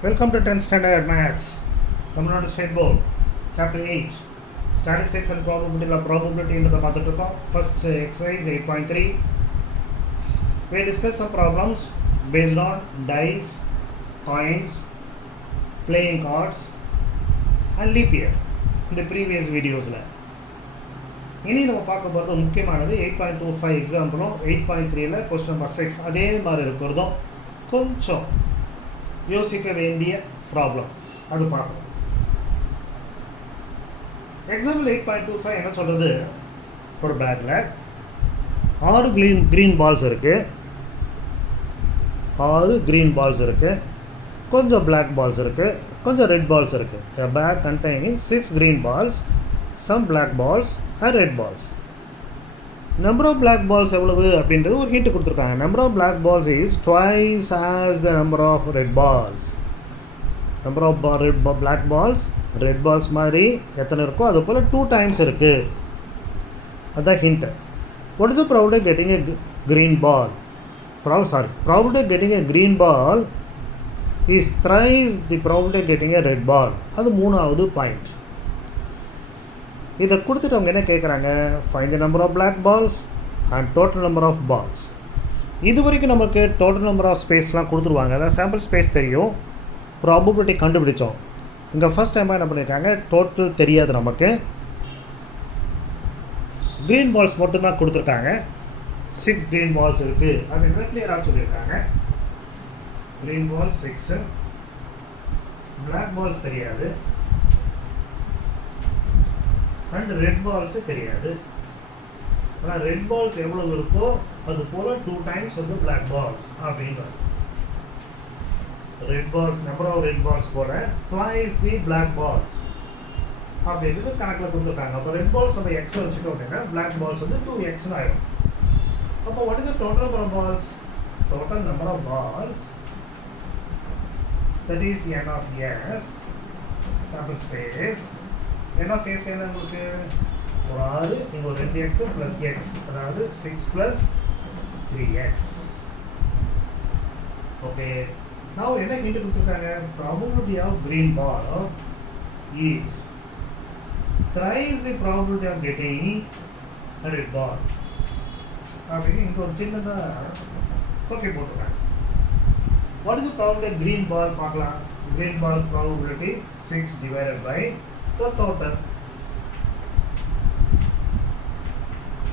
Welcome to 10th Standard Maths, Tamil Nadu State Board, Chapter 8, Statistics and Probability into the Pathatuka. First exercise 8.3. We discuss some problems based on dice, coins, playing cards, and leap year in the previous videos. இனி நம்ம பார்க்க போகிறது முக்கியமானது 8.25 எக்ஸாம்பிளும் 8.3ல question number 6 அதே மாதிரி இருக்கிறதும் கொஞ்சம் யோசிக்க வேண்டிய ப்ராப்ளம் அது பார்க்கணும். எக்ஸாம்பிள் 8.25 என்ன சொல்கிறது, ஒரு பேக்கில் 6 க்ரீன் பால்ஸ் இருக்குது, 6 க்ரீன் பால்ஸ் இருக்குது, கொஞ்சம் பிளாக் பால்ஸ் இருக்குது, கொஞ்சம் ரெட் பால்ஸ் இருக்குது. A bag containing 6 green balls, some black balls and red balls. Number of black balls எவ்வளவு அப்படின்றது ஒரு ஹிண்ட் கொடுத்துருக்காங்க. Number of black balls is twice as the number of red balls. Number of black balls red balls மாதிரி எத்தனை இருக்கோ அது போல் 2 times இருக்குது. அதுதான் hint. What is the probability of getting a green ball? Probability of getting a green ball is thrice the probability of getting a red ball. அது மூணாவது point. இதை கொடுத்துட்டு அவங்க என்ன கேட்குறாங்க, find the number of black balls and total number of balls. இது வரைக்கும் நமக்கு டோட்டல் நம்பர் ஆஃப் ஸ்பேஸ்லாம் கொடுத்துருவாங்க, அதான் சாம்பிள் ஸ்பேஸ் தெரியும், ப்ராபபிலிட்டி கண்டுபிடிச்சோம். இங்கே ஃபஸ்ட் டைமாக என்ன பண்ணியிருக்காங்க, டோட்டல் தெரியாது நமக்கு, க்ரீன் பால்ஸ் மட்டும்தான் கொடுத்துருக்காங்க. 6 க்ரீன் பால்ஸ் இருக்குது அப்படின்றத கிளியராக சொல்லியிருக்காங்க. க்ரீன் பால்ஸ் 6, பிளாக் பால்ஸ் தெரியாது, அண்ட் ரெட் பால்ஸு தெரியாது. ஆனால் ரெட் பால்ஸ் எவ்வளோ இருக்கோ அது போல் 2 times வந்து பிளாக் பால்ஸ் அப்படின்றது. Red balls number of red balls போல ட்வைஸ் தி பிளாக் பால்ஸ் அப்படின்றது கணக்கில் கொடுத்துருக்காங்க. அப்போ ரெட் பால்ஸ் நம்ம எக்ஸ் வச்சுட்டோம் அப்படின்னா பிளாக் பால்ஸ் வந்து 2x ஆகிடும். அப்போ what is the total number of balls? Total number of balls that is n of s sample space. என்ன ஃபேஸ் என்ன உங்களுக்கு ஒரு 6 இங்கே ஒரு 2x ப்ளஸ் எக்ஸ், அதாவது 6 + 3x. ஓகே, நான் என்ன ஹிண்ட் கொடுத்துருக்காங்க, probability of green ball is thrice the probability of getting a red ball அப்படின்னு இங்கே ஒரு சின்னதாக ஓகே போட்டுருக்காங்க. What is the probability of green ball பார்க்கலாம். Green ball probability 6 divided by the total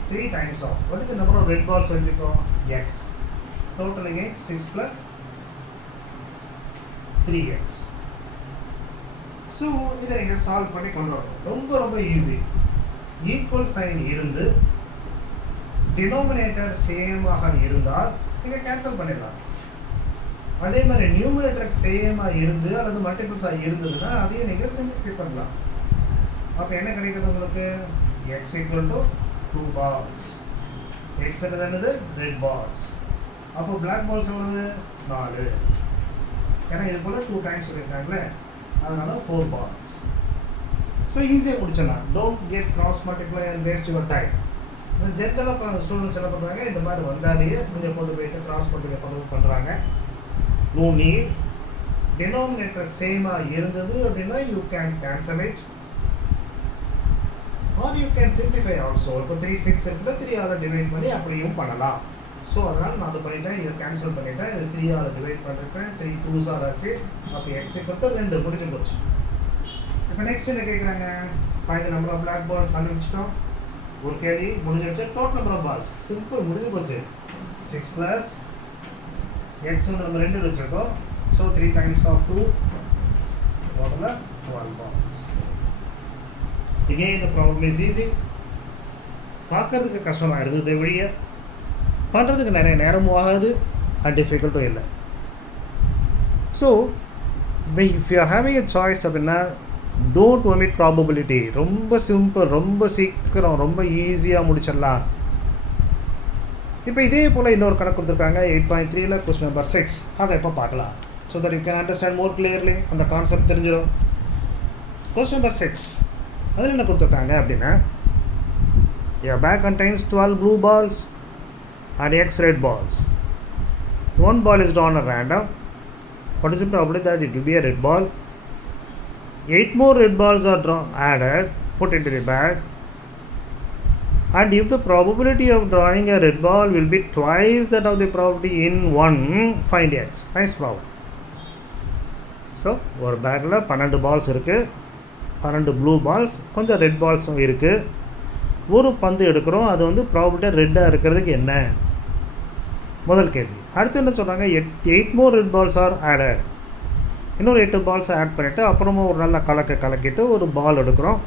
3 times of what is the number of red balls x. Total again 6 plus 3x. So இதை நீங்கள் solve பண்ணி கொண்டு வரணும். ரொம்ப easy. Equal sign இருந்து denominator சேமாக இருந்தால் நீங்கள் கேன்சல் பண்ணிடலாம். அதே மாதிரி நியூமரேட்டர் சேமாக இருந்து அல்லது மல்டிபிள்ஸாக இருந்ததுன்னா அதையும் நீங்கள் சிம்பிளிஃபை பண்ணலாம். அப்போ என்ன கிடைக்கிறது உங்களுக்கு, x = 2 balls. x என்னது ரெட் பால்ஸ். அப்போ பிளாக் பால்ஸ் எவ்வளவு 4. ஏன்னா இது போல் 2 times சொல்லியிருக்காங்களே, அதனால 4 balls. ஸோ ஈஸியாக முடிச்சிடலாம். Don't get cross multiply and waste your time. ஜென்ரலாக ஸ்டூடெண்ட்ஸ் என்ன பண்ணுறாங்க, இந்த மாதிரி வந்தாலேயே கொஞ்சம் கொண்டு போயிட்டு கிராஸ் மல்டிப்ளை பண்ணுறாங்க. No need. டினோமினேட்டர் சேமாக இருந்தது அப்படின்னா you can cancel it or you can simplify also. இப்போ 3 6 இருக்குல்ல, 3 டிவைட் பண்ணி அப்படியும் பண்ணலாம். ஸோ அதனால் நான் அதை பண்ணிட்டேன், இதை கேன்சல் பண்ணிட்டேன், இது 3 டிவைட் பண்ணிட்டேன், 3 2s ஆச்சு. அப்போ x = 2 முடிஞ்சு போச்சு. இப்போ நெக்ஸ்ட் என்ன கேட்குறாங்க, find the number of black balls கண்டுபிடிச்சிட்டோம். ஒரு கேள்வி முடிஞ்சிருச்சு. Total number of balls simple முடிஞ்சு போச்சு. 6 + x நம்ம 2 வச்சுருக்கோம். ஸோ 3 times of 2 டோட்டலாக 12 balls. Again the problem is easy. பார்க்கறதுக்கு கஷ்டமாக இருந்தது, வழியை பண்ணுறதுக்கு நிறைய நேரமும் ஆகாது, அண்ட் டிஃபிகல்ட்டும் இல்லை. So if you are having a choice அப்படின்னா டோன்ட் ஒமிட் ப்ராபபிலிட்டி. ரொம்ப சிம்பிள், ரொம்ப சீக்கிரம், ரொம்ப ஈஸியாக முடிச்சிடலாம். இப்போ இதே போல் இன்னொரு கணக்கு கொடுத்துருக்காங்க 8.3ல கொஸ்டின் நம்பர் 6. அதை எப்போ பார்க்கலாம், so that you can understand more clearly, அந்த கான்செப்ட் தெரிஞ்சிடும். கொஸ்டின் நம்பர் 6 அதில் என்ன கொடுத்துருக்காங்க அப்படின்னா, a bag contains 12 blue balls and x red balls. One ball is drawn at random, What is the probability that it will be a red ball? 8 more red balls are added, put into the bag. And if the probability of drawing a red ball will be twice that of the probability in 1, find x. Nice problem. So, ஒரு பேக்கில் 12 balls இருக்குது, 12 blue balls, கொஞ்சம் red பால்ஸும் இருக்குது. ஒரு பந்து எடுக்கிறோம், அது வந்து ப்ராபபிலிட்டியாக ரெட்டாக இருக்கிறதுக்கு என்ன? முதல் கேள்வி. அடுத்து என்ன சொல்கிறாங்க, 8 more red balls are added. இன்னொரு 8 பால்ஸை ஆட் பண்ணிவிட்டு அப்புறமா ஒரு நல்ல கலக்கிட்டு ஒரு பால் எடுக்கிறோம்.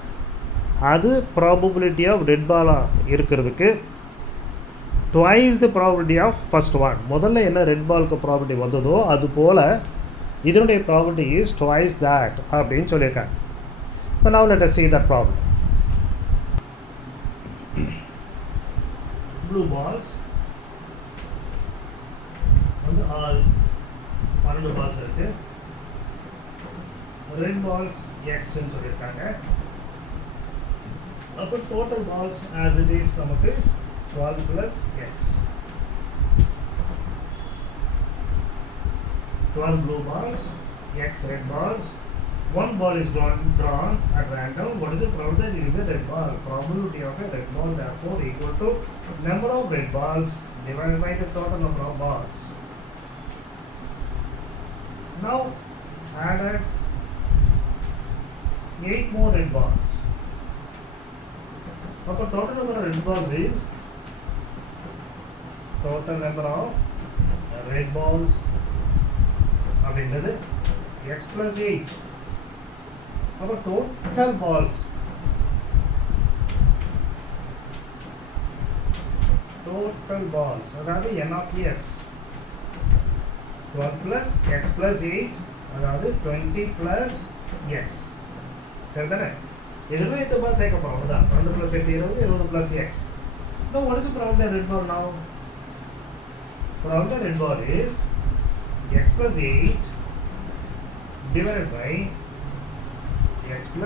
அது ப்ராபபிலிட்டி ஆஃப் ரெட் பாலாக இருக்கிறதுக்கு twice the probability of first one. முதல்ல என்ன ரெட் பாலுக்கு ப்ராபபிலிட்டி வந்ததோ அது போல் இதனுடைய ப்ராபபிலிட்டி இஸ் ட்வைஸ் தேட் அப்படின்னு சொல்லியிருக்காங்க. So now let us see that problem. Blue balls வந்து 12 பால்ஸ் இருக்குது. ரெட் பால்ஸ் எக்ஸ்ன்னு சொல்லியிருக்காங்க. அப்போ total balls as it is நமக்கு 12 + x. 12 blue balls, x red balls. One ball is drawn at random. What is the probability that it is a red ball? Probability of a red ball therefore equal to number of red balls divided by the total number of balls. Now added 8 more red balls. Now total number of red balls is total number of red balls அப்படின்றது x + 8. அப்போ total balls அதாவது n of s 12 + x + 8 அதாவது 20 + x. சரிதானே? இதில் 8 பால் சேர்க்க போகிறோம். அவ்வளோதான். 12 + 8 20 + x. Now what is the probability of red ball now? Probability of red ball is x + 8 divided by x +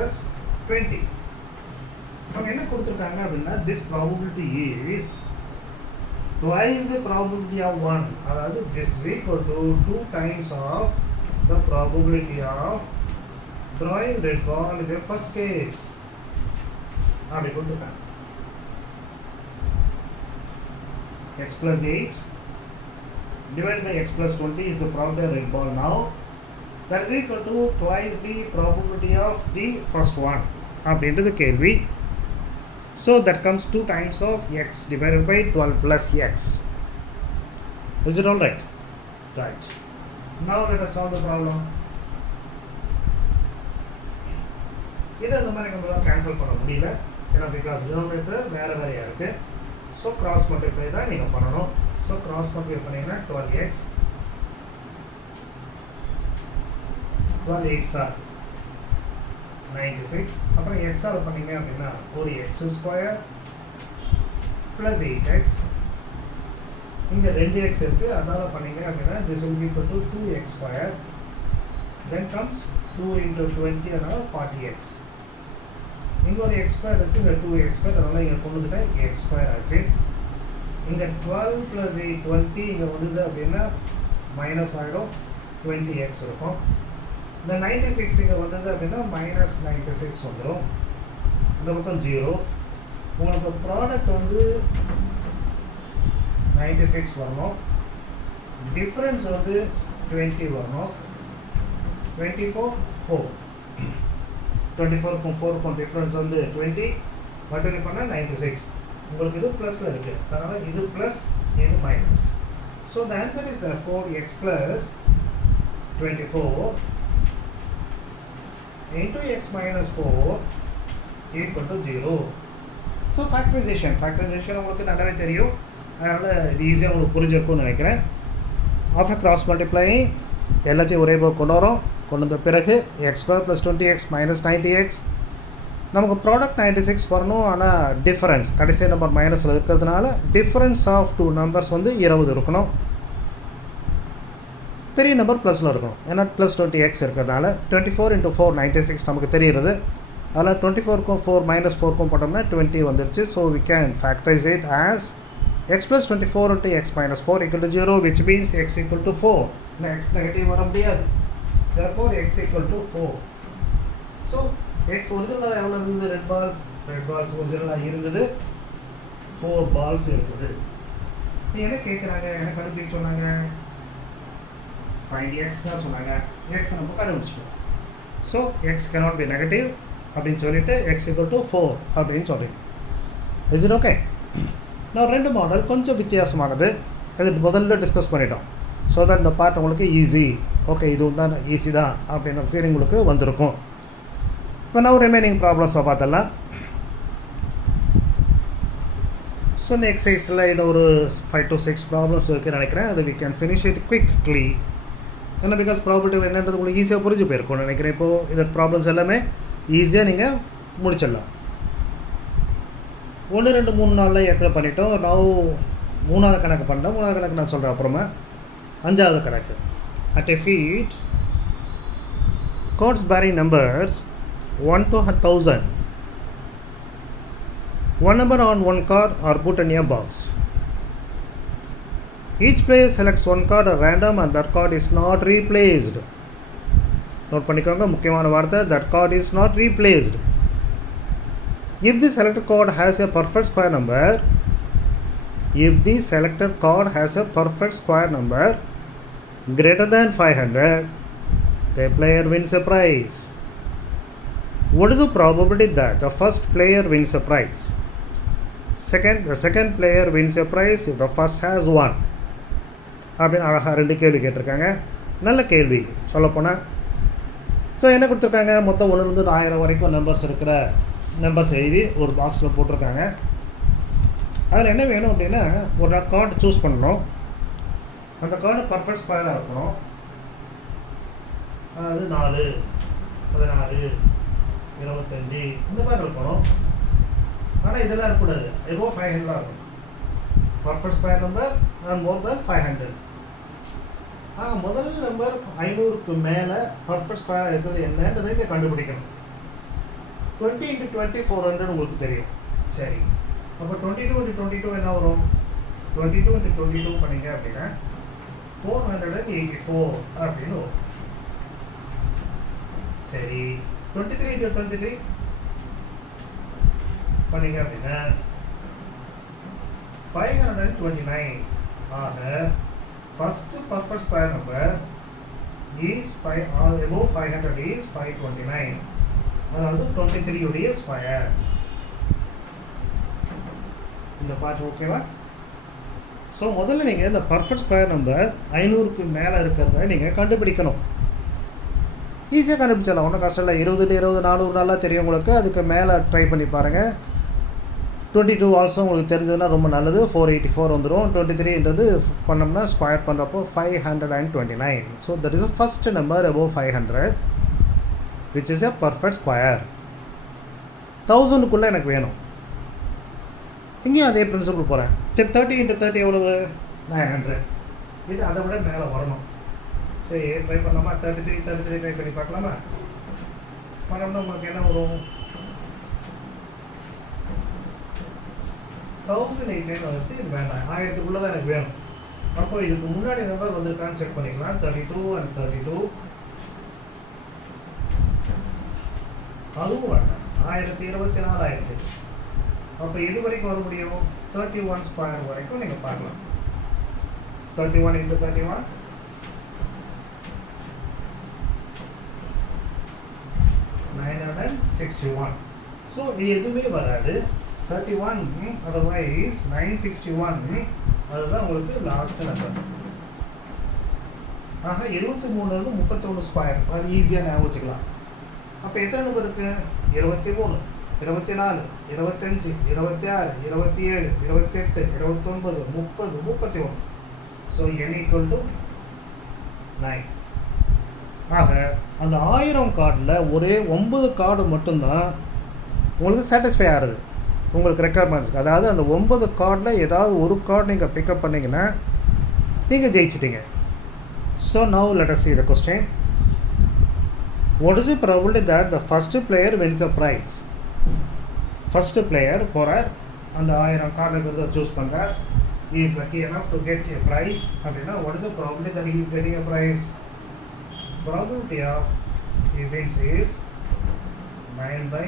20. அவங்க என்ன கொடுத்துருக்காங்க அப்படின்னா this probability is twice the probability of 1. அதாவது this is equal to 2 times of the probability of drawing red ball in the first case. அப்படி கொடுத்துருக்காங்க. x + 8 divided by x + 20 is the probability of red ball now. That is equal to twice the probability of the first one. அப்படின்றது கேள்வி. So that comes 2 times of x divided by 12 + x. Is it all right? Right. Now let us solve the problem. இதை அந்த மாதிரி நம்மளால் cancel பண்ண முடியல. ஏன்னா because denominator வேறு வேறையாக இருக்குது. ஸோ கிராஸ் மல்டிப்ளை தான் நீங்கள் பண்ணணும். ஸோ கிராஸ் மல்டிப்ளை பண்ணிங்கன்னா 12x 12 8s are 96. அப்புறம் எக்ஸால் பண்ணிங்க அப்படின்னா ஒரு x² + 8x. இங்கே 2x இருக்குது, அதனால் பண்ணிங்க அப்படின்னா this will be equal to 2x². then comes 2 × 20 அதனால் 40x. இங்கே ஒரு x² இருக்குது, இங்கே 2x², அதனால் இங்கே கொண்டு வந்துட்டேன் x² ஆச்சு. இங்கே 12 + 8 20 இங்கே வந்தது அப்படின்னா மைனஸ் ஆகிடும், 20x இருக்கும். இந்த 96 இங்கே வந்தது அப்படின்னா -96 வந்துடும். இந்த பக்கம் 0. உங்களுக்கு ப்ராடக்ட் வந்து 96 வரணும், டிஃப்ரென்ஸ் வந்து 20 வரணும். 24 4 24க்கும் 4க்கும் டிஃப்ரென்ஸ் வந்து 20 மல்டிப்ளை பண்ணால் 96. உங்களுக்கு இது ப்ளஸில் இருக்குது, அதனால் இது ப்ளஸ் இது minus. So the answer is therefore x + 24 into x - 4 equal to 0. So factorisation உங்களுக்கு நல்லாவே தெரியும், அதனால் இது ஈஸியாக உங்களுக்கு புரிஞ்சிருக்கும்னு நினைக்கிறேன். ஆஃப்டர் கிராஸ் மல்டிப்ளை எல்லாத்தையும் ஒரே போக கொண்டு வந்த பிறகு x² + 20x - 90x. நமக்கு ப்ராடக்ட் 96 வரணும், ஆனால் டிஃப்ரென்ஸ் கடைசி நம்பர் மைனஸில் இருக்கிறதுனால டிஃப்ரென்ஸ் ஆஃப் 2 நம்பர்ஸ் வந்து 20 இருக்கணும். பெரிய நம்பர் ப்ளஸில் இருக்கணும், ஏன்னா +20x இருக்கிறதுனால. 24 × 4 96 நமக்கு தெரிகிறது. அதில் 24க்கும் 4 - 4க்கும் போட்டோம்னா 20 வந்துருச்சு. So we can factorize it as x + 24 × x - 4 = 0, which means x = 4. x negative வர முடியாது. therefore x equal to 4. So x ஒரிஜினலாக எவ்வளோ இருந்தது? ரெட் பால்ஸ் ஒரிஜினலாக இருந்தது 4 பால்ஸ் இருக்குது. நீ என்ன கேட்குறாங்க, என்ன கண்டுபிடிக்க சொன்னாங்க? ஃபைண்ட் எக்ஸ் தான் சொன்னாங்க. எக்ஸ் நம்ம கண்டுபிடிச்சிட்டோம். So X cannot be negative அப்படின்னு சொல்லிட்டு எக்ஸ் equal to 4 அப்படின்னு சொல்கிறீங்க. Is it okay? நான் ரெண்டு மாடல் கொஞ்சம் வித்தியாசமானது அது முதல்ல டிஸ்கஸ் பண்ணிட்டோம். ஸோ தட் இந்த பார்ட் உங்களுக்கு ஈஸி, ஓகே இது தான் ஈஸி தான் அப்படின்ற ஃபீலிங் உங்களுக்கு வந்திருக்கும். இப்போ நான் ரிமைனிங் ப்ராப்ளம்ஸை பார்த்தலாம். ஸோ இந்த எக்ஸசைஸில் இன்னும் ஒரு 5 to 6 ப்ராப்ளம்ஸ் இருக்குதுன்னு நினைக்கிறேன். அது we can finish it quickly. ஏன்னா பிகாஸ் ப்ராபர்ட்டி என்னன்றது உங்களுக்கு ஈஸியாக புரிஞ்சு போயிருக்கும்னு நினைக்கிறேன். இப்போது இந்த ப்ராப்ளம்ஸ் எல்லாமே ஈஸியாக நீங்கள் முடிச்சிடலாம். 1 2 3 நாளில் ஏற்கனவே பண்ணிட்டோம். நான் 3வது கணக்கு பண்ணேன். 3வது கணக்கு நான் சொல்கிறேன் அப்புறமா. 5வது கணக்கு. At a feet, cards bearing numbers 1 to 1000. One number on one card are put in a box. Each player selects one card at random and that card is not replaced. Note பண்ணிக்கோங்க முக்கியமான வார்த்தை, that card is not replaced. If the selected card has a perfect square number, greater than 500, the player wins a prize. What is the probability that the first player wins a prize? The second player wins a prize if the first has 1. அப்படின்னு அழகாக 2 கேள்வி கேட்டிருக்காங்க. நல்ல கேள்வி சொல்லப்போனால். So என்ன கொடுத்துருக்காங்க, மொத்தம் 1 to 1000 வரைக்கும் நம்பர்ஸ் இருக்கிற நம்பர்ஸ் எழுதி ஒரு பாக்ஸில் போட்டிருக்காங்க. அதில் என்ன வேணும் அப்படின்னா ஒரு கார்டு சூஸ் பண்ணணும். அந்த கார்டு பர்ஃபெக்ட் ஸ்கொயராக இருக்கணும். அது 4 16 25 இந்த மாதிரி இருக்கணும். ஆனால் இதெல்லாம் இருக்கக்கூடாது. எபோ 500 இருக்கும். Perfect square number and more than 500. முதல் நம்பர் 500க்கு மேலே பர்ஃபெக்ட் ஸ்கொயராக இருக்கிறது என்னன்றதை இங்கே கண்டுபிடிக்கணும். 20 into 20 400 உங்களுக்கு தெரியும். சரி, அப்போ 22 into 22 என்ன வரும்? 22 into 22 பண்ணிங்க அப்படின்னா 484 அப்படின்னு வரும். சரி, 23 into 23 பண்ணிங்க அப்படின்னா 529. ஆக first perfect square number is above 500 is 529. அதாவது 23 உடைய ஸ்கொயர். இந்த பார்ட் ஓகேவா? ஸோ முதல்ல நீங்கள் இந்த பர்ஃபெக்ட் ஸ்கொயர் நம்பர் 500க்கு மேலே இருக்கிறத நீங்கள் கண்டுபிடிக்கணும். ஈஸியாக கண்டுபிடிச்சிடலாம், ஒன்றும் கஷ்டம் இல்லை. 20 20 400 நல்லா தெரியும் உங்களுக்கு. அதுக்கு மேலே ட்ரை பண்ணி பாருங்கள். 22 ஆல்சோ உங்களுக்கு தெரிஞ்சதுன்னா ரொம்ப நல்லது. 484 வந்துடும். 23ன்றது பண்ணோம்னா ஸ்கொயர் பண்ணுறப்போ 529. So that is a first number above 500 which is a perfect square. 1000க்குள்ளே எனக்கு வேணும். இங்கேயும் அதே பிரின்சிபிள் போகிறேன். 30 into 30 எவ்வளவு? 900. இது அதை விட மேலே வரணும். சரி, ட்ரை பண்ணலாமா? 33 ட்ரை பண்ணி பார்க்கலாமா? பண்ணோம்னா உங்களுக்கு என்ன வரும்? 1018 வந்துச்சு. இது வேண்டாம், 1000க்குள்ளே தான் எனக்கு வேணும். அப்போ இதுக்கு முன்னாடி நம்பர் வந்திருக்கான்னு செக் பண்ணிக்கலாம். 32 and 32 அதுவும் வேண்டாம். 1024 ஆயிடுச்சு. அப்போ எது வரைக்கும் வர முடியும்? 31 ஸ்கொயர் வரைக்கும் நீங்கள் பார்க்கலாம். 31 into 31 961. ஸோ இது எதுவுமே வராது. 31 otherwise 961 அதுதான் உங்களுக்கு லாஸ்ட் நம்பர். ஆக 23 31 ஸ்கொயர். அது ஈஸியாக ஞாபகம் வச்சுக்கலாம். அப்போ எத்தனை நம்பர் இருக்குது? 23 24 25 26 27 28 29 30 31. So n equal to 9. ஆக அந்த 1000 கார்டில் ஒரே 9 கார்டு மட்டும்தான் உங்களுக்கு சாட்டிஸ்ஃபை ஆகுது உங்களுக்கு ரெக்குயர்மெண்ட்ஸ்க்கு. அதாவது அந்த 9 கார்டில் ஏதாவது ஒரு கார்டு நீங்கள் பிக்கப் பண்ணிங்கன்னா நீங்கள் ஜெயிச்சிட்டிங்க. So now let us see the question. What is the probability that the first player wins a prize? First player போகிறார், அந்த 1000 கார்டு இருக்கிறத சூஸ் பண்ணுறார். He is lucky enough to get a prize அப்படின்னா what is the probability that he is getting a prize? probability of events is 9 by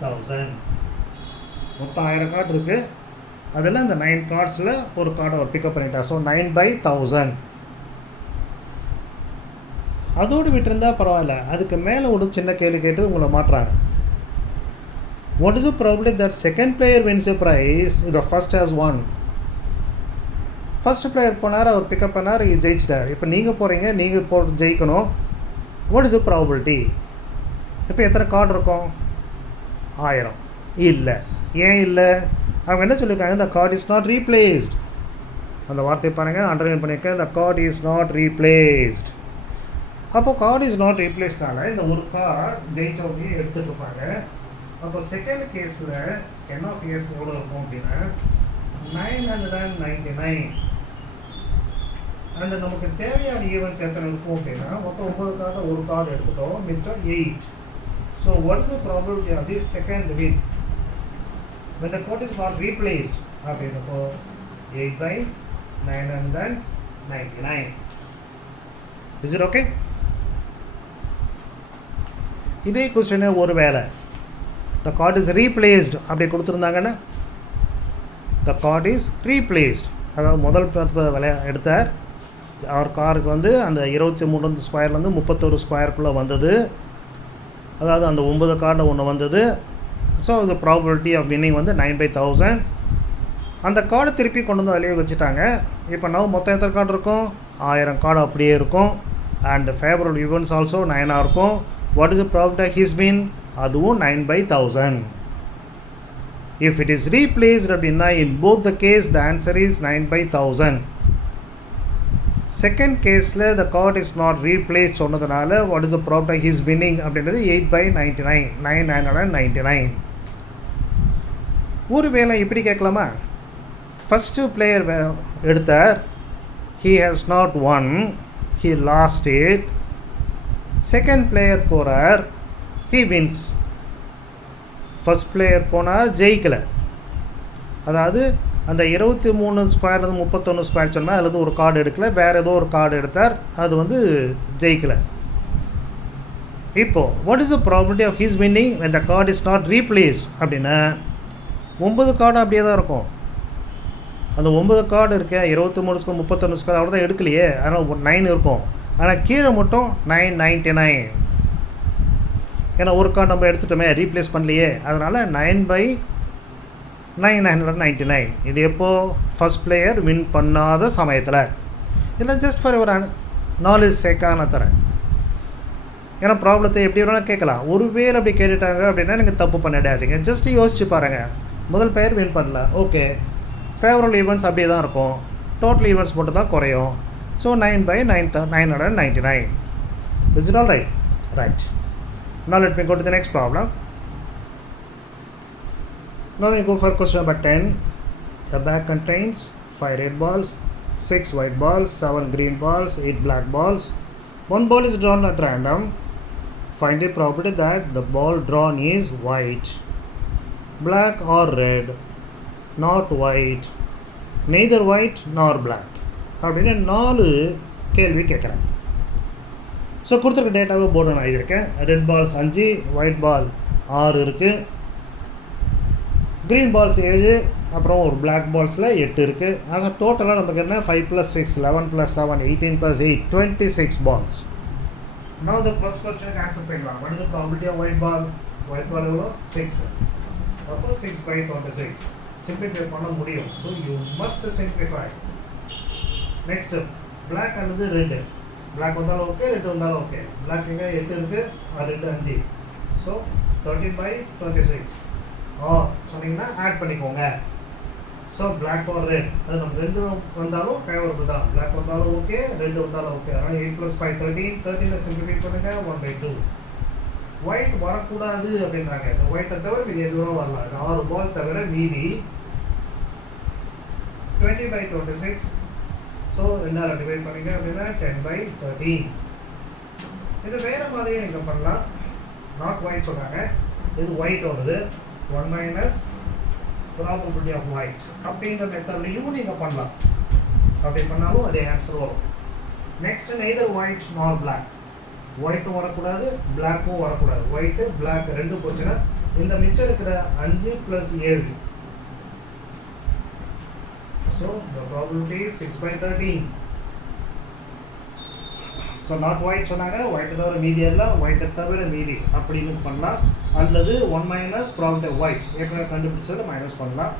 1000. மொத்தம் 1000 card இருக்குது, அதில் அந்த 9 கார்ட்ஸில் ஒரு கார்டை ஒரு பிக்கப் பண்ணிட்டா. So 9 by 1000. அதோடு விட்டுருந்தா பரவாயில்ல, அதுக்கு மேலே ஒரு சின்ன கேள்வி கேட்டு உங்களை மாட்டுறாங்க. What is the probability that second player wins a prize if the first has won? First player போனார், அவர் பிக்கப் பண்ணார், ஜெயிச்சிட்டார். இப்போ நீங்கள் போகிறீங்க, நீங்கள் ஜெயிக்கணும். What is the probability? இப்போ எத்தனை கார்டு இருக்கும்? 1000. இல்லை. ஏன் இல்லை? அவங்க என்ன சொல்லியிருக்காங்க? the card is not replaced. அந்த வார்த்தையை பாருங்கள், அண்டர்லைன் பண்ணியிருக்கேன். the card is not replaced. அப்போது கார்டு இஸ் நாட் ரீப்ளேஸ்னால இந்த ஒரு கார்டு ஜெயிச்சவங்க எடுத்துகிட்டு இருப்பாங்க. அப்போ செகண்ட் கேஸில் என் ஆஃப் இயர்ஸ் எவ்வளோ இருக்கும் அப்படின்னா 999. அண்ட் நமக்கு தேவையான ஈவெண்ட்ஸ் எத்தனை இருக்கும் அப்படின்னா மொத்தம் 9 கார்டு, ஒரு கார்டு எடுத்துட்டோம், மிச்சம் 8. So what is the probability of this second win when the card is not replaced? அப்படின்றப்போ 8 by 999. Is it okay? இதே கொஸ்டின் ஒரு வேளை த கார்ட் இஸ் ரீப்ளேஸ்டு அப்படி கொடுத்துருந்தாங்கன்னா, த கார்ட் இஸ் ரீப்ளேஸ்ட், அதாவது முதல் எடுத்தார், அவர் காருக்கு வந்து அந்த 23 ஸ்கொயர்லேருந்து 31 ஸ்கொயருக்குள்ளே வந்தது, அதாவது அந்த 9 கார்டில் ஒன்று வந்தது. So the probability of winning வந்து 9 by 1000. அந்த கார்டு திருப்பி கொண்டு வந்து வெளியே வச்சுட்டாங்க. இப்போ நான் மொத்தம் எத்தனை கார்டு இருக்கும்? 1000 கார்டு அப்படியே இருக்கும். அண்ட் ஃபேவரபிள் ஈவெண்ட்ஸ் ஆல்சோ 9 இருக்கும். What is the probability of his win? அதுவும் 9 by 1000. If it is replaced அப்படின்னா in both the case the answer is 9 by 1000. Second கேஸில் the card is not replace சொன்னதுனால what is the probability of his winning அப்படின்றது 8 by 99, 999. ஒரு வேளை இப்படி கேட்கலாமா? First player எடுத்தார், he has not won, he lost it. Second player போகிறார், he wins. First player போனார், ஜெயிக்கலை. அதாவது அந்த 23 ஸ்கொயர்லேருந்து 31 ஸ்கொயர் சொன்னால் அதில் ஒரு கார்டு எடுக்கலை, வேறு ஏதோ ஒரு கார்டு எடுத்தார், அது வந்து ஜெயிக்கலை. இப்போது what is the probability of his winning when the card is not replaced அப்படின்னா 9 கார்டு அப்படியே தான் இருக்கும். அந்த 9 கார்டு இருக்க 23 31 ஸ்கொயர் அவ்வளோ தான் எடுக்கலையே, அதனால் 9 இருக்கும். ஆனால் கீழே மட்டும் 999, ஏன்னா ஒரு கார்டு நம்ம எடுத்துட்டோமே, ரீப்ளேஸ் பண்ணலையே, அதனால் 9 by 999. இது எப்போது? ஃபஸ்ட் பிளேயர் வின் பண்ணாத சமயத்தில். இல்லை ஜஸ்ட் ஃபார் ஒரு நாலேஜ் சேக்காக நான் தரேன். ஏன்னா ப்ராப்ளத்தை எப்படி வேணாலும் கேட்கலாம். ஒரு வேளை அப்படி கேட்டுட்டாங்க அப்படின்னா நீங்கள் தப்பு பண்ணிடாதீங்க. ஜஸ்ட் யோசிச்சு பாருங்கள், முதல் பிளேயர் வின் பண்ணல, ஓகே, ஃபேவரபிள் ஈவெண்ட்ஸ் அப்படியே தான் இருக்கும், டோட்டல் ஈவெண்ட்ஸ் மட்டும் தான் குறையும். So 9 by 999. Is it all right? Right. Now let me go to the next problem. Now we go for question number 10. The bag contains 5 red balls, 6 white balls, 7 green balls, 8 black balls. One ball is drawn at random. Find the probability that the ball drawn is white, black or red, not white, neither white nor black. அப்படின்னு 4 கேள்வி கேட்குறேன். So கொடுத்துருக்க டேட்டாவை board நான் எழுதியிருக்கேன். Red balls 5, white ball 6 இருக்குது, green balls 7, அப்புறம் ஒரு பிளாக் பால்ஸில் 8 இருக்குது. ஆக டோட்டலாக நமக்கு என்ன 5 + 6, 11 + 7, 18 + 8, 26 balls. Now the first question answer பண்ணலாம். What is the probability of white ball? White ball எவ்வளோ? 6. அப்போ 6 by 26. சிம்பிளிஃபை பண்ண முடியும். So you must simplify. Next black அல்லது ரெட்டு. பிளாக் வந்தாலும் ஓகே, ரெட்டு வந்தாலும் ஓகே. பிளாக் எங்கே 8 இருக்குது, ரெட்டு 5. ஸோ 13 by 26 சொன்னீங்கன்னா ஆட் பண்ணிக்கோங்க. ஸோ பிளாக் ஆர் ரெட், அது நம்ம ரெண்டும் வந்தாலும் ஃபேவரபிள் தான். பிளாக் வந்தாலும் ஓகே, ரெட்டு வந்தாலும் ஓகே. அதனால் 8 + 5 13. 13 சிம்பிளிஃபை பண்ணுங்கள், 1/2. ஒயிட் வரக்கூடாது அப்படின்றாங்க. இந்த ஒயிட்டை தவிர மீதி எதுவும் வரலாம். இந்த 6 பால் தவிர மீதி 20 by 26. ஸோ 2 டிவைட் பண்ணிங்க அப்படின்னா 10 by 13. இது வேறு மாதிரியே நீங்கள் பண்ணலாம். நாட் ஒயிட் சொன்னாங்க, இது ஒயிட் வருது. 1 - probability of white அப்படின்ற மெத்தட்லையும் நீங்கள் பண்ணலாம். அப்படி பண்ணாலும் அதே ஆன்சர் வரும். நெக்ஸ்ட் நெய்தர் ஒயிட் நார் பிளாக், ஒயிட்டும் வரக்கூடாது பிளாக்கும் வரக்கூடாது. ஒயிட்டு பிளாக் ரெண்டும் போச்சுன்னா இந்த மிச்சம் இருக்கிற 5 + 7. So the probability is 6/13. So not white சொன்னாங்க, ஒயிட்டு தவிர மீதி எல்லாம் ஒயிட்டை தவிர மீதி அப்படின்னு பண்ணலாம். அல்லது 1 - ப்ராபபிலிட்டி ஒயிட் ஏற்கனவே கண்டுபிடிச்சது மைனஸ் பண்ணலாம்.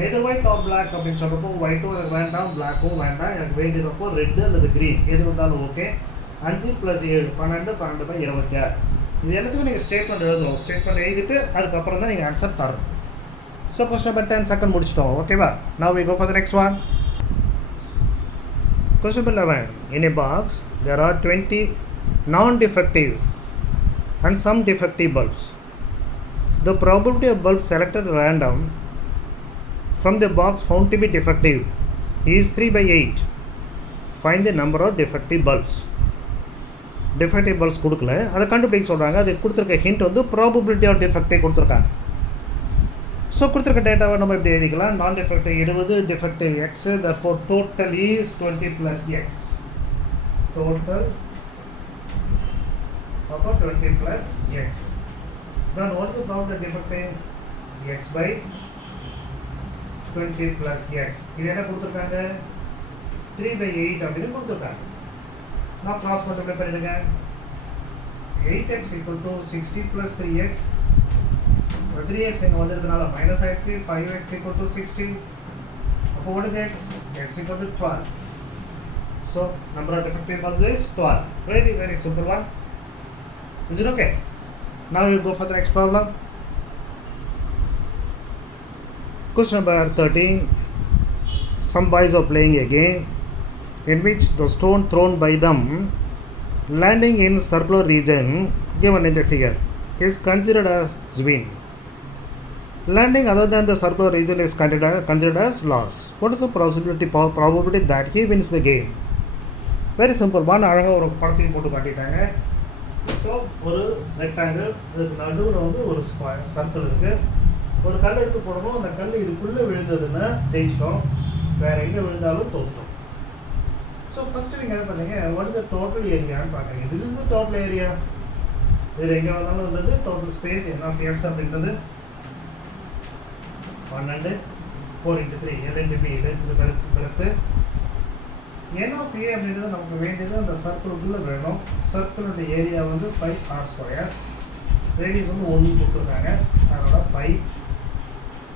நெதர் ஒயிட் ஆர் பிளாக் அப்படின்னு சொல்கிறப்போ ஒயிட்டும் எனக்கு வேண்டாம் பிளாக்கும் வேண்டாம், எனக்கு வேண்டியதப்போ ரெட்டு அல்லது க்ரீன் எது வந்தாலும் ஓகே. 5 + 7 12, 12/26. இது எல்லாத்துக்கும் நீங்கள் ஸ்டேட்மெண்ட் எழுதணும். ஸ்டேட்மெண்ட் எழுதிட்டு அதுக்கப்புறம் தான் நீங்கள் ஆன்சர் தரணும். ஸோ கொஸ்டின் நம்பர் 10 செகண்ட் முடிச்சிட்டோம். ஓகேவா? Now we go for the next one. Question number 11. In a box, there are 20 non-defective and some defective bulbs. The probability of bulbs selected random from the box found to be defective is 3/8. Find the number of defective bulbs. Defective bulbs கொடுக்கல, அதை கண்டுபிடிக்க சொல்கிறாங்க. அது கொடுத்துருக்க hint வந்து probability of டிஃபெக்டை கொடுத்துருக்காங்க. So கொடுத்துருக்க டேட்டாவை நம்ம இப்படி எழுதிக்கலாம். நான் defective 20, defective X, therefore total is 20 + x. Total அப்போ 20 + x. Then what is the probability defective? x/20 + x. இது என்ன கொடுத்துருக்காங்க? 3/8 அப்படின்னு கொடுத்துருக்காங்க. நான் கிராஸ் மல்டிப்ளை பண்ணிடுங்க. 8x = 60 + 3x. 3x இங்கே வந்ததுனால மைனஸ் ஆயிடுச்சு. 5x = 60. அப்போ what is x? x = 12. So number of defective bulbs is 12. Very very simple one. Is it okay? Now we go for the next problem. Question number 13. Some boys are playing a game in which the stone thrown by them landing in circular region given in the figure is considered as win. Landing other than the circular region is considered as loss. What is the probability that he wins the game? Very simple one. அழகாக ஒரு படத்தையும் போட்டு காட்டிட்டாங்க. So ஒரு rectangle, அதுக்கு நடுவில் வந்து ஒரு circle இருக்குது. ஒரு கல் எடுத்து போடணும். அந்த கல் இதுக்குள்ளே விழுந்ததுன்னா ஜெயிச்சிட்டோம், வேறு எங்கே விழுந்தாலும் தோற்றுட்டோம். ஸோ ஃபஸ்ட்டு நீங்கள் என்ன பண்ணுறீங்க, வாட் இஸ் த டோட்டல் ஏரியான்னு பார்க்குறீங்க. This is the total area. இதில் எங்கே வந்தாலும் உள்ளது டோட்டல் ஸ்பேஸ் என்ன ஆஃப் எஸ் அப்படின்றது 12 4 × 3 L/B பெருத்து n of a அப்படின்றது நமக்கு வேண்டியது அந்த சர்க்கிளுக்குள்ளே வேணும். சர்க்கிளுடைய ஏரியா வந்து 5r². ரேடியஸ் வந்து 1 கொடுத்துருக்காங்க, அதோட 5.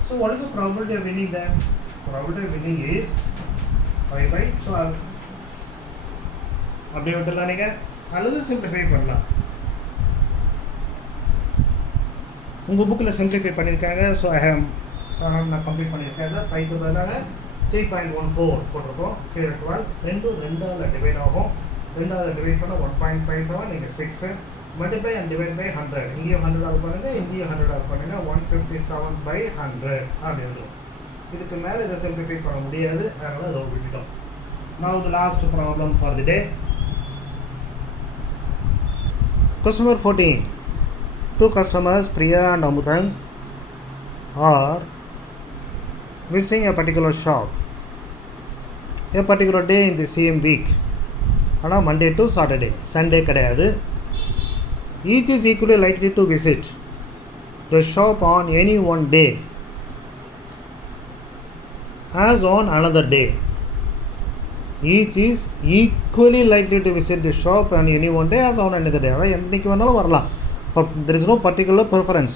So what is the probability of winning then? Probability of winning is 5/12. அப்படியே விட்டுலாம் நீங்கள், அல்லது சிம்பிளிஃபை பண்ணலாம். உங்கள் புக்கில் சிம்பிளிஃபை பண்ணியிருக்காங்க. ஸோ நான் கம்ப்ளீட் பண்ணியிருக்கேன். 5க்கு பதிலாக 3.14 போட்டிருக்கோம். கீழே 12 2 டிவைட் ஆகும். 2 டிவைட் பண்ண 1.57, நீங்கள் 6 மல்டிப்ளை அண்ட் டிவைட் பை 100. இங்கேயும் 100 ஆக பண்ணுங்கள், இங்கேயும் 100 ஆக பண்ணுங்கள். 157/100 அப்படி வந்துடும். இதுக்கு மேலே இதை சிம்பிளிஃபை பண்ண முடியாது, அதனால் அதை விட்டுட்டோம். Now the last problem for the day. Question number 14. Two customers, Priya and Amudan, are visiting a particular shop a particular day in the same week. ஆனால் Monday to Saturday, Sunday கிடையாது. Each is equally likely to visit the shop on any one day as on another day. Each is equally likely to visit the shop on any one day as on another day. அதாவது என்றைக்கு வேணாலும் வரலாம். There is no particular preference.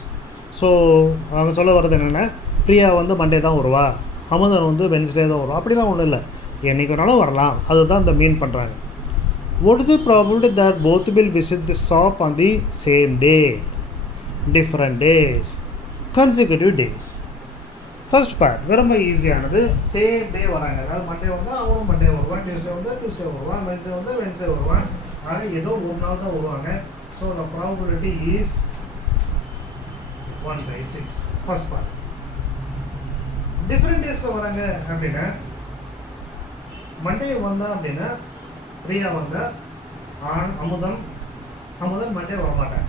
So அவங்க சொல்ல வர்றது என்னென்னா, பிரியா வந்து Monday தான் வருவா, அமுதன் வந்து வென்ஸ்டே தான் வருவா, அப்படிலாம் ஒன்றும் இல்லை, என்றைக்கு வேணாலும் வரலாம். அதுதான் இந்த மீன் பண்ணுறாங்க. What is the probability that both will visit the shop on the same day, different days, consecutive days? First part ரொம்ப ஈஸியானது. சேம் டே வராங்க. அதாவது மண்டே வந்தால் அவனும் மண்டே வருவான், டியூஸ்டே வந்தால் டியூஸ்டே வருவான், வென்ஸ்டே வந்தால் வென்ஸ்டே வருவான். ஆனால் ஏதோ ஒரு நாள் தான் வருவாங்க. So the probability is 1/6. First part. Different டேஸில் வராங்க அப்படின்னா, மண்டே வந்தா அப்படின்னா பிரியா வந்தால் அமுதன் மண்டே வரமாட்டாங்க.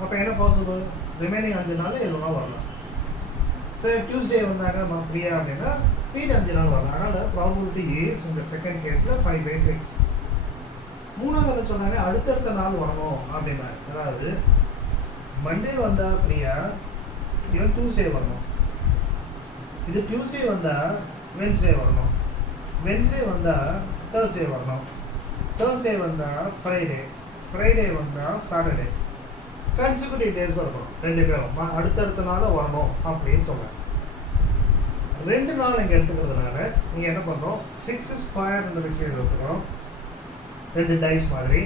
அப்போ என்ன பாசிபிள்? ரிமைனிங் 5 நாள் எதுனா வரலாம். சரி, டியூஸ்டே வந்தாங்க பிரியா அப்படின்னா மீதி 5 நாள் வரலாம். அதனால் ப்ராபபிலிட்டி இஸ் இந்த செகண்ட் கேஸில் 5/6. மூணாவது என்ன சொன்னாங்க, அடுத்தடுத்த நாள் வரணும் அப்படின்னாரு. அதாவது மண்டே வந்தால் பிரியா இவன் டியூஸ்டே வரணும், இது டியூஸ்டே வந்தால் வென்ஸ்டே வரணும், வென்ஸ்டே வந்தால் தேர்ஸ்டே வரணும், தேர்ஸ்டே வந்தால் ஃப்ரைடே, ஃப்ரைடே வந்தால் சாட்டர்டே. கன்சிக்யூட்டிவ் டேஸ் வரணும், 2 பேரும் அடுத்தடுத்த நாள் வரணும் அப்படின்னு சொல்கிறேன். 2 நாள் இங்கே எடுத்துக்கிறதுனால நீங்கள் என்ன பண்ணுறோம், 6 ஸ்கொயர்ன்ற கீழே எடுத்துக்கிறோம், 2 டைஸ் மாதிரி.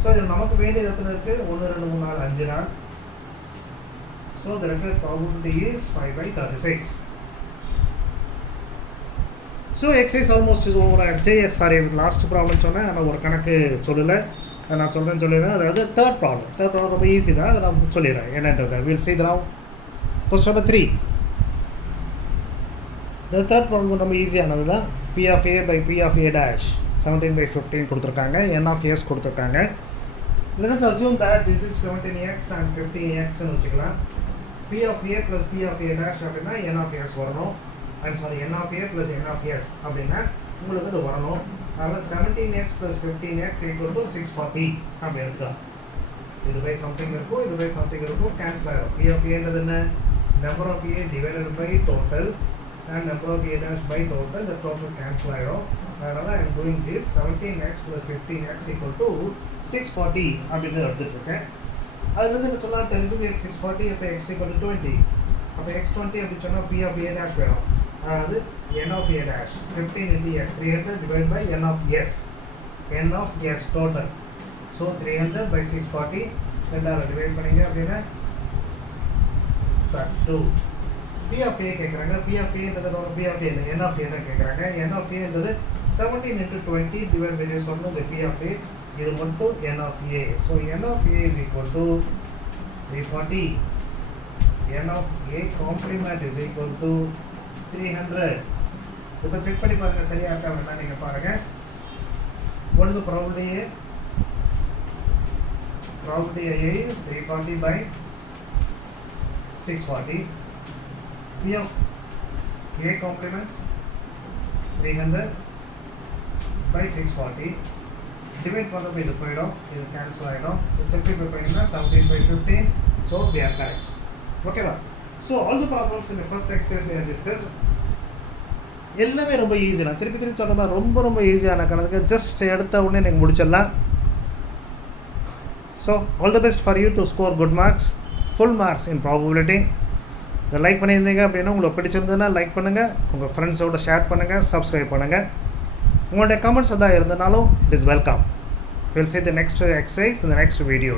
ஸோ இதில் நமக்கு வேண்டியது எத்தனை இருக்குது, 1 2 3 4 5 நாள். So the required probability is 5/36. So exercise almost is over ஆகிடுச்சு. சாரி, லாஸ்ட் ப்ராப்ளம் சொன்னேன், ஆனால் ஒரு கணக்கு சொல்லலை, நான் சொல்லிடுறேன். அதாவது தேர்ட் ப்ராப்ளம் ரொம்ப ஈஸி தான், அதை நான் சொல்லிடுறேன் என்னன்றதை. Will see now question number 3. The third problem ரொம்ப ஈஸியானது தான். P of A by P of A dash 17/15 கொடுத்துருக்காங்க, N of S கொடுத்துருக்காங்க. Let us assume that this is 17x and 15xன்னு வச்சுக்கலாம். P of A plus P of A dash அப்படின்னா N of S வரணும். N of A plus N of S அப்படின்னா உங்களுக்கு இது வரணும். அதனால் 17x plus 15x equal to 640 அப்படி எடுத்துக்கலாம். இது பை சம்திங் இருக்கும், இது பை சம்திங் இருக்கும், கேன்சல் ஆகிடும். P of Aன்றது என்ன, number of A divided by total and number of A dash by total, the total cancel ஆகிடும். அதனால் I am doing this 17x plus 15x equal to 640 அப்படின்னு எடுத்துகிட்ருக்கேன். அதுலேருந்து என்ன சொல்லலாம், 32x 640, அப்போ x equal to 20, அப்போ x20 அப்படி சொன்னால் P of A dash வேணும். அதாவது N of A dash 15 into x 300 divided by N of S, N of S total. So 300 by 640 ரெண்டாவது டிவைட் பண்ணிங்க அப்படின்னா 32. P of A கேட்குறாங்க, P of Aன்றது P of A இல்லை, N of A தான் கேட்குறாங்க. N of Aன்றது 17 into 20 divide by சொன்ன இந்த P of A, இது மட்டும் N of A. So N of A is equal to 340. N of A complement is equal to 300. இப்போ check பண்ணி பாருங்கள் சரியாக இருக்கா வேணா நீங்கள் பாருங்கள். What is the probability A? Probability A is 340 by 640. P of A complement 300 by 640 divide பண்ணப்போ இது போயிடும், இது கேன்சல் ஆகிடும். சிம்பிளிஃபை பண்ணிங்கன்னா 17/15. So they are correct. ஓகேவா? So all the problems in first exercise we have discussed. எல்லாமே ரொம்ப easy. நான் திருப்பி சொல்கிற மாதிரி ரொம்ப ஈஸியான கணக்கு, ஜஸ்ட் எடுத்த உடனே நீங்கள் முடிச்சிடலாம். So all the best for you to score good marks, full marks in probability. இதை லைக் பண்ணியிருந்தீங்க அப்படின்னா, உங்களுக்கு பிடிச்சிருந்ததுன்னா லைக் பண்ணுங்கள், உங்கள் ஃப்ரெண்ட்ஸோடு ஷேர் பண்ணுங்கள், சப்ஸ்கிரைப் பண்ணுங்கள். உங்களுடைய கமெண்ட்ஸ் எதாவது இருந்தனாலும் it is welcome. Will see the next exercise in the next video.